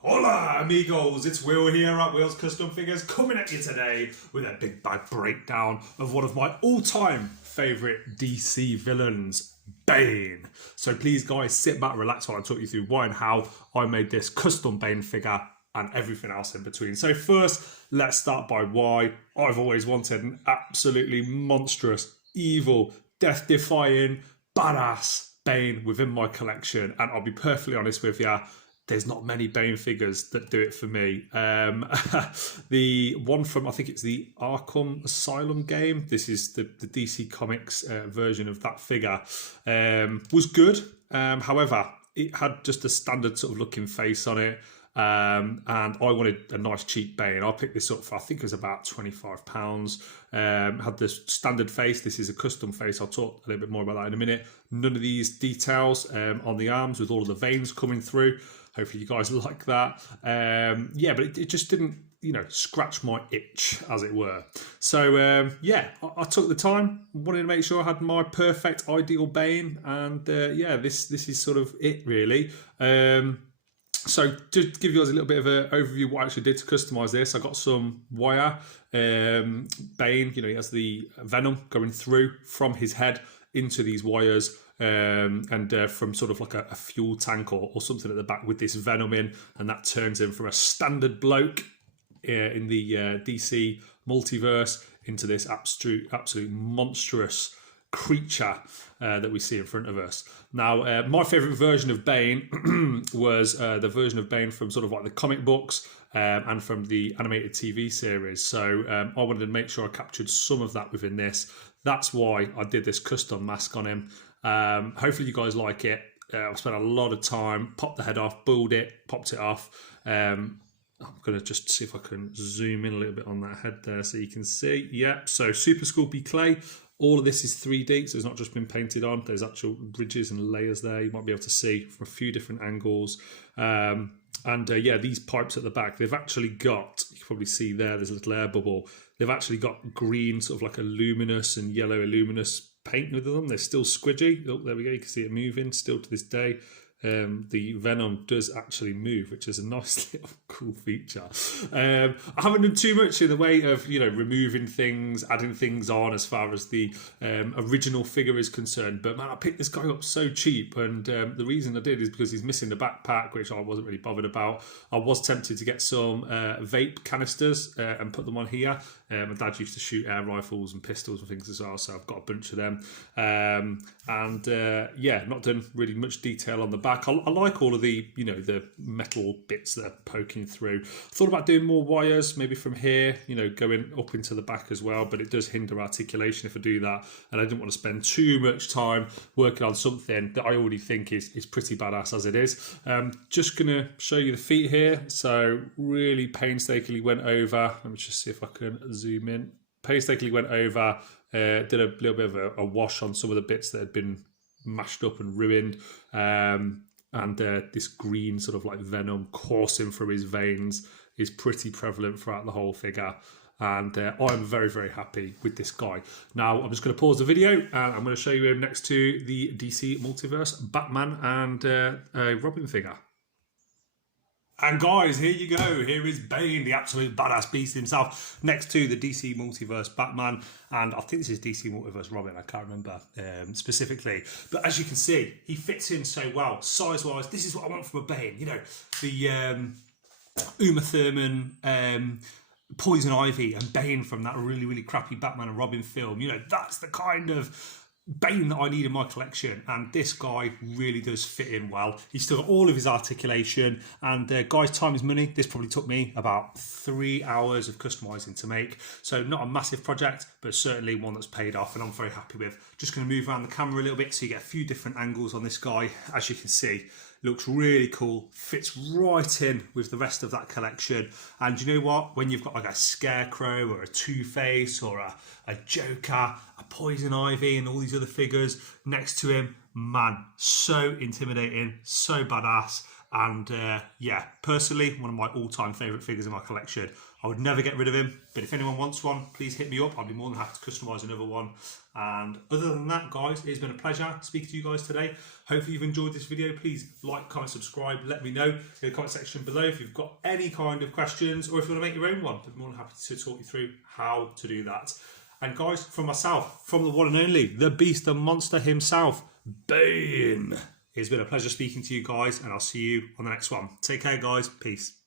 Hola amigos, it's Will here at Will's Custom Figures coming at you today with a big bag breakdown of one of my all-time favourite DC villains, Bane. So please guys, sit back, relax while I talk you through why and how I made this custom Bane figure and everything else in between. So first, let's start by why I've always wanted an absolutely monstrous, evil, death-defying, badass Bane within my collection. And I'll be perfectly honest with you, there's not many Bane figures that do it for me. The one from, I think it's the Arkham Asylum game. This is the DC Comics version of that figure. Was good. However, it had just a standard sort of looking face on it. And I wanted a nice cheap Bane. I picked this up for, I think it was about £25. Had the standard face. This is a custom face. I'll talk a little bit more about that in a minute. None of these details on the arms with all of the veins coming through. Hopefully you guys like that. Yeah, but it just didn't, scratch my itch, as it were. So, yeah, I took the time, wanted to make sure I had my perfect, ideal Bane. And, yeah, this is sort of it, really. So to give you guys a little bit of an overview of what I actually did to customise this, I got some wire. Bane, he has the venom going through from his head into these wires. And from sort of like a fuel tank or something at the back with this venom in, and that turns him from a standard bloke in the DC multiverse into this absolute monstrous creature that we see in front of us. Now, my favourite version of Bane was the version of Bane from sort of like the comic books and from the animated TV series. So I wanted to make sure I captured some of that within this. That's why I did this custom mask on him. Hopefully you guys like it. I've spent a lot of time, popped the head off, build it, popped it off. I'm going to just see if I can zoom in a little bit on that head there so you can see. Yeah, so Super Sculpey clay. All of this is 3D, so it's not just been painted on. There's actual ridges and layers there. You might be able to see from a few different angles. Yeah, these pipes at the back, they've actually got, you can probably see there's a little air bubble. They've actually got green, sort of like a luminous and yellow luminous paint with them. They're still squidgy. Oh, there we go. You can see it moving still to this day. The venom does actually move, which is a nice little cool feature. I haven't done too much in the way of removing things, adding things on as far as the original figure is concerned. But man, I picked this guy up so cheap, and the reason I did is because he's missing the backpack, which I wasn't really bothered about. I was tempted to get some vape canisters and put them on here. My dad used to shoot air rifles and pistols and things as well, so I've got a bunch of them. Yeah, not done really much detail on the back. I like all of the the metal bits that are poking through. Thought about doing more wires, maybe from here, going up into the back as well, but it does hinder articulation if I do that, and I didn't want to spend too much time working on something that I already think is pretty badass as it is. Just gonna show you the feet here. So really painstakingly went over. Let me just see if I can zoom in. Painstakingly went over. Did a little bit of a wash on some of the bits that had been mashed up and ruined. And this green sort of like venom coursing through his veins is pretty prevalent throughout the whole figure. And I'm very, very happy with this guy. Now, I'm just going to pause the video and I'm going to show you him next to the DC Multiverse Batman and a Robin figure. And guys, here you go. Here is Bane, the absolute badass beast himself, next to the DC Multiverse Batman. And I think this is DC Multiverse Robin. I can't remember specifically. But as you can see, he fits in so well. Size-wise, this is what I want from a Bane. The Uma Thurman, Poison Ivy and Bane from that really, really crappy Batman and Robin film. That's the kind of Bane that I need in my collection, and this guy really does fit in well. He's still got all of his articulation, and guys, time is money. This probably took me about 3 hours of customising to make, so not a massive project, but certainly one that's paid off, and I'm very happy with. Just going to move around the camera a little bit so you get a few different angles on this guy. As you can see, looks really cool, fits right in with the rest of that collection. And you know what? When you've got like a Scarecrow or a Two-Face or a Joker, a Poison Ivy and all these other figures next to him, man, so intimidating, so badass. And yeah, personally, one of my all-time favourite figures in my collection. I would never get rid of him, but if anyone wants one, please hit me up. I'll be more than happy to customise another one. And other than that, guys, it's been a pleasure speaking to you guys today. Hopefully you've enjoyed this video. Please like, comment, subscribe. Let me know in the comment section below if you've got any kind of questions, or if you want to make your own one. I'd be more than happy to talk you through how to do that. And guys, from myself, from the one and only, the beast, the monster himself, Bane. It's been a pleasure speaking to you guys, and I'll see you on the next one. Take care, guys. Peace.